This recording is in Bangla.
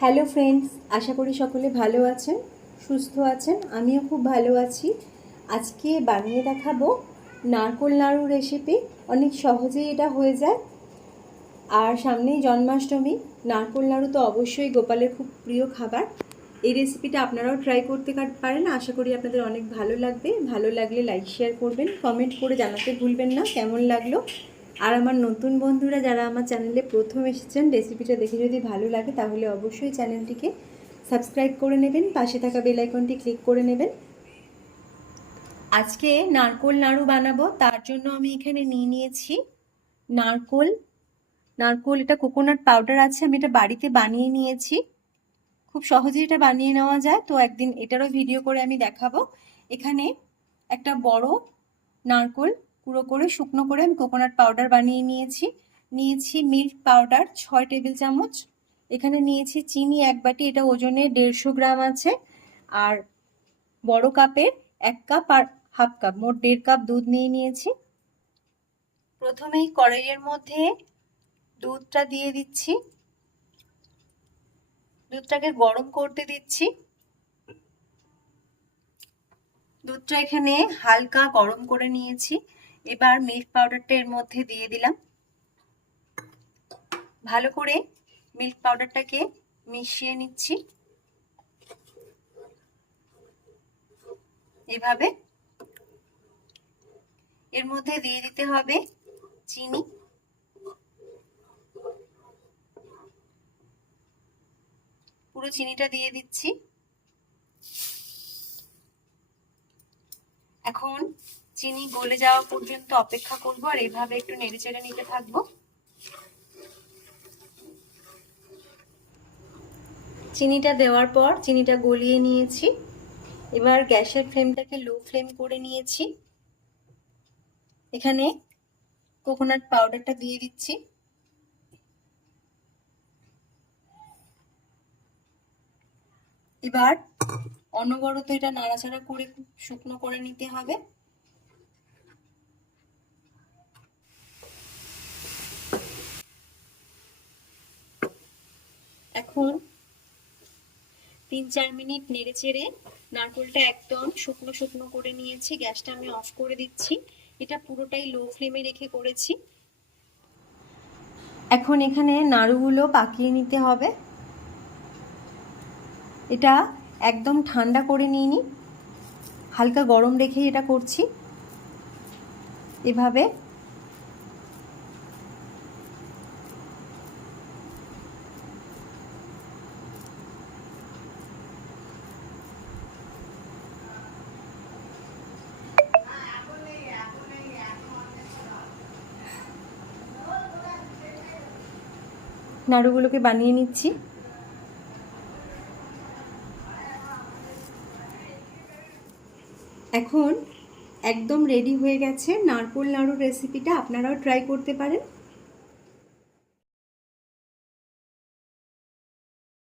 হ্যালো ফ্রেন্ডস আশা করি সকলে ভালো আছেন, সুস্থ আছেন। আমিও খুব ভালো আছি। আজকে বানিয়ে দেখাবো নারকোল নাড়ু রেসিপি অনেক সহজেই এটা হয়ে যায়। আর সামনেই জন্মাষ্টমী। নারকোল নাড়ু তো অবশ্যই গোপালের খুব প্রিয় খাবার। এই রেসিপিটা আপনারাও ট্রাই করতে কার- পারেন। আশা করি আপনাদের অনেক ভালো লাগবে। ভালো লাগলে লাইক শেয়ার করবেন। কমেন্ট করে জানাতে ভুলবেন না। কেমন লাগল? আর আমার নতুন বন্ধুরা যারা আমার চ্যানেলে প্রথম এসেছেন রেসিপিটা দেখে যদি ভালো লাগে তাহলে অবশ্যই চ্যানেলটিকে সাবস্ক্রাইব করে নেবেন, পাশে থাকা বেল আইকনটি ক্লিক করে নেবেন। আজকে নারকোল নাড়ু বানাবো, তার জন্য আমি এখানে নিয়ে নিয়েছি নারকোল। নারকোল, এটা কোকোনাট পাউডার আছে, আমি এটা বাড়িতে বানিয়ে নিয়েছি। খুব সহজেই এটা বানিয়ে নেওয়া যায়, তো একদিন এটারও ভিডিও করে আমি দেখাবো। এখানে একটা বড় নারকোল গুঁড়ো করে, শুকনো করে আমি কোকোনাট পাউডার বানিয়ে নিয়েছি। নিয়েছি মিল্ক পাউডার ছয় টেবিল চামচ। এখানে নিয়েছি চিনি এক বাটি, এটা ওজনে দেড়শো গ্রাম আছে। আর বড় কাপের এক কাপ আর হাফ কাপ মোট দেড় কাপ দুধ নিয়ে নিয়েছি। প্রথমেই কড়াইয়ের মধ্যে দুধটা দিয়ে দিচ্ছি। দুধটাকে গরম করতে দিচ্ছি। দুধটা এখানে হালকা গরম করে নিয়েছি। এবার মিল্ক পাউডারটা এর মধ্যে দিয়ে দিলাম। ভালো করে মিল্ক পাউডারটাকে মিশিয়ে নিচ্ছি। এভাবে। এর মধ্যে দিয়ে দিতে হবে চিনি। পুরো চিনিটা দিয়ে দিচ্ছি। এখন চিনি গলে যাওয়া পর্যন্ত অপেক্ষা করব, আর এভাবে একটু নেড়ে চেড়ে নিতে থাকব। চিনিটা দেওয়ার পর চিনিটা গলিয়ে নিয়েছি। এবার গ্যাসের ফ্লেমটাকে লো ফ্লেম করে নিয়েছি। এখানে কোকোনাট পাউডারটা দিয়ে দিচ্ছি। এবার অনবরত এটা নাড়াচাড়া করে শুকনো করে নিতে হবে। এখন তিন চার মিনিট নেড়ে চেড়ে নারকোলটা একদম শুকনো শুকনো করে নিয়েছি। গ্যাসটা আমি অফ করে দিচ্ছি। এটা পুরোটাই লো ফ্লেমে রেখে করেছি। এখন এখানে নাড়ুগুলো পাকিয়ে নিতে হবে। এটা একদম ঠান্ডা করে নিইনি। হালকা গরম রেখে এটা করছি। এভাবে। নাড়ুগুলোকে বানিয়ে নিচ্ছি। এখন একদম রেডি হয়ে গেছে নারকোল নাড়ুর রেসিপিটা আপনারাও ট্রাই করতে পারেন।